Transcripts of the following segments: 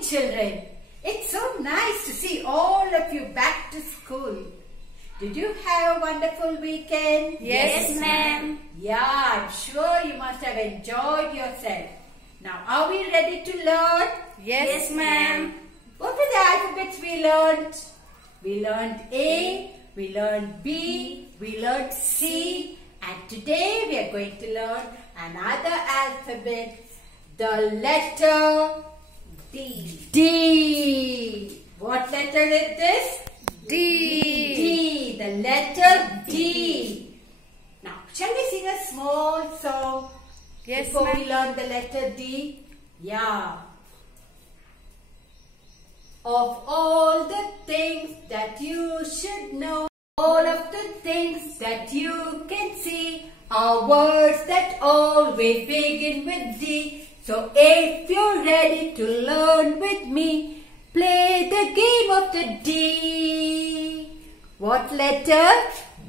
morning, children. It's so nice to see all of you back to school. Did you have a wonderful weekend? Yes, ma'am. Yeah, I'm sure you must have enjoyed yourself. Now, are we ready to learn? Yes, ma'am. What were the alphabets we learned? We learned A, we learned B, we learned C, and today we are going to learn another alphabet, the letter D. D. What letter is this? D. D. The letter D. Now, shall we sing a small song before we learn the letter D? Yeah. Of all the things that you should know, all of the things that you can see are words that always begin with D. So if you're ready to learn with me, play the game of the D. What letter?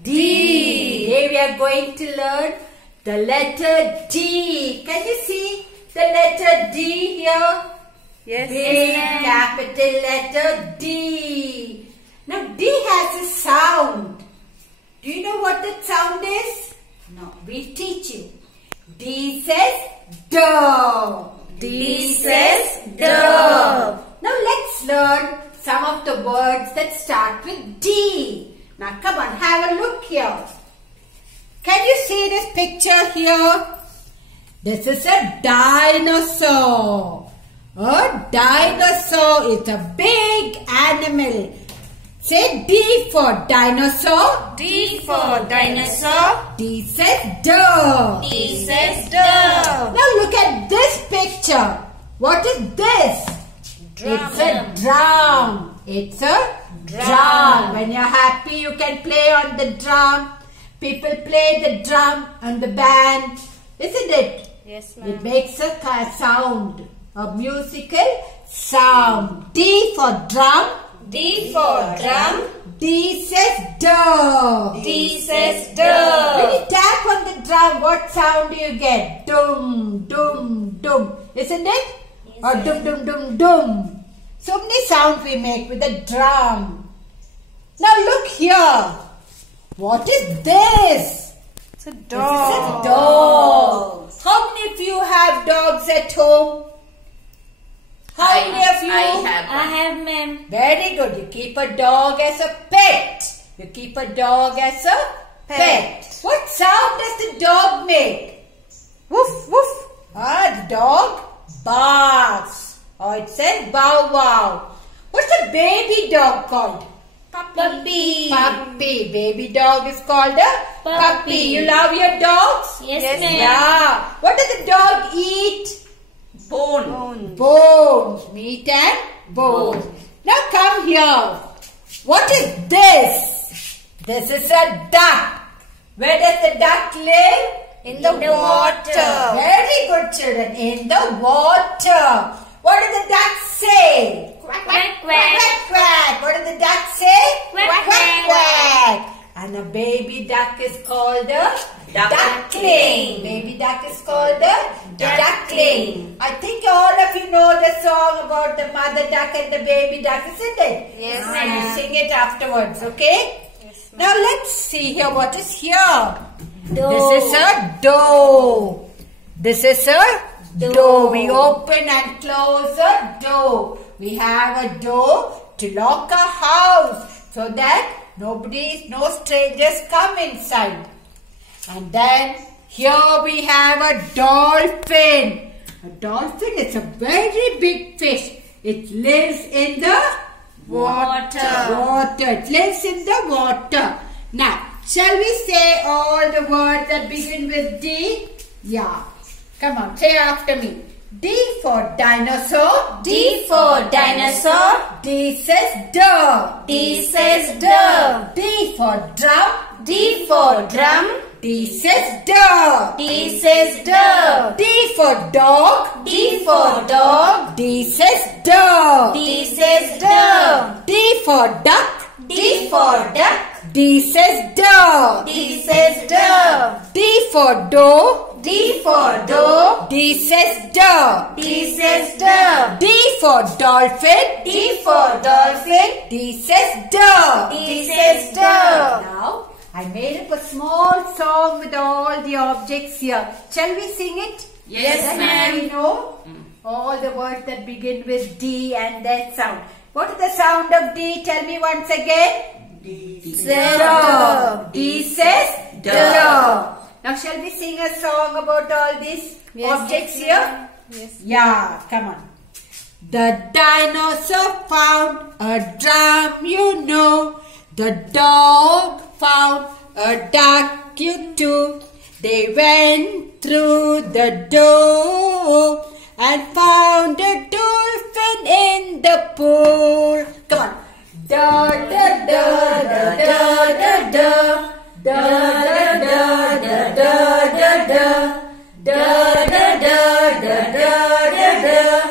D. Today we are going to learn the letter D. Can you see the letter D here? Yes, Big ma'am. capital letter D. Now D has a sound. Do you know what that sound is? No, we teach you. D says do. D says do. Now let's learn some of the words that start with D. Now come on, have a look here. Can you see this picture here? This is a dinosaur. A dinosaur is a big animal. Say D for dinosaur. D for dinosaur. D says do. D says do. Now look at this picture. What is this? Drum. It's a drum. It's a drum. When you're happy, you can play on the drum. People play the drum on the band. Isn't it? Yes, ma'am. It makes a sound. A musical sound. D for drum. D for drum. D says do. D says When do. you tap on the drum, what sound do you get? Dum, dum, dum. Isn't it? Or dum, dum, dum, dum. So many sounds we make with the drum. Now look here. What is this? It's a This is dog. a dog. How many of you have dogs at home? How many of you? I have, ma'am. Very good. You keep a dog as a pet. You keep a dog as a pet. What sound does the dog make? Woof, woof. The dog barks. Or it says bow wow. What's a baby dog called? Puppy. Puppy. Baby dog is called a puppy. You love your dogs? Yes, ma'am. Yeah. What does the dog eat? Bone. Bones. Meat and bones. Now come here. What is this? This is a duck. Where does the duck live? In the water. Very good, children. In the water. What does the duck say? Quack, quack. Quack, quack. What does the duck say? Quack, quack, quack. quack. And a baby duck is called a duckling. Baby duck is called a duckling. I think all of you know the song about the mother duck and the baby duck, isn't it? Yes, And ma'am. you sing it afterwards, okay? Yes, ma'am. Now let's see here what is here. Doe. This is a door. This is a door. We open and close a door. We have a door to lock a house so that no strangers come inside. And then here we have a dolphin. A dolphin is a very big fish. It lives in the water. It lives in the water. Now, shall we say all the words that begin with D? Yeah. Come on, say after me. D for dinosaur. D for dinosaur. D says do. D says do. D for drum. D for drum. D says do. D says do. D for dog. D for dog. D says do. D says do. D for duck. D for duck. D says do. D says do. D for door. D for door. D says do. D says do. D for dolphin. D for dolphin. D says dog. D says dog. Now, I made up a small song with all the objects here. Shall we sing it? Yes, Then ma'am. we know all the words that begin with D and that sound. What is the sound of D? Tell me once again. D says dog. D says dog. Now shall we sing a song about all these objects here? Yes. Yeah, come on. The dinosaur found a drum, you know. The dog found a duck, you too. They went through the door and found a dolphin in the pool. Come on. Da da da da da da da. Da da da da da da da. Da da da da da da da.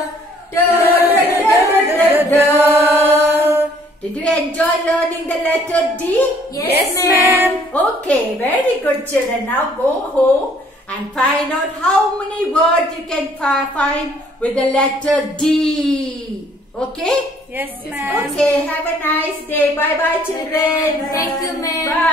Da da da da da. Did you enjoy learning the letter D? Yes, ma'am. Okay, very good children. Now go home and find out how many words you can find with the letter D. Okay? Yes, ma'am. Okay, have a nice day. Bye-bye children. Thank you, ma'am. Bye.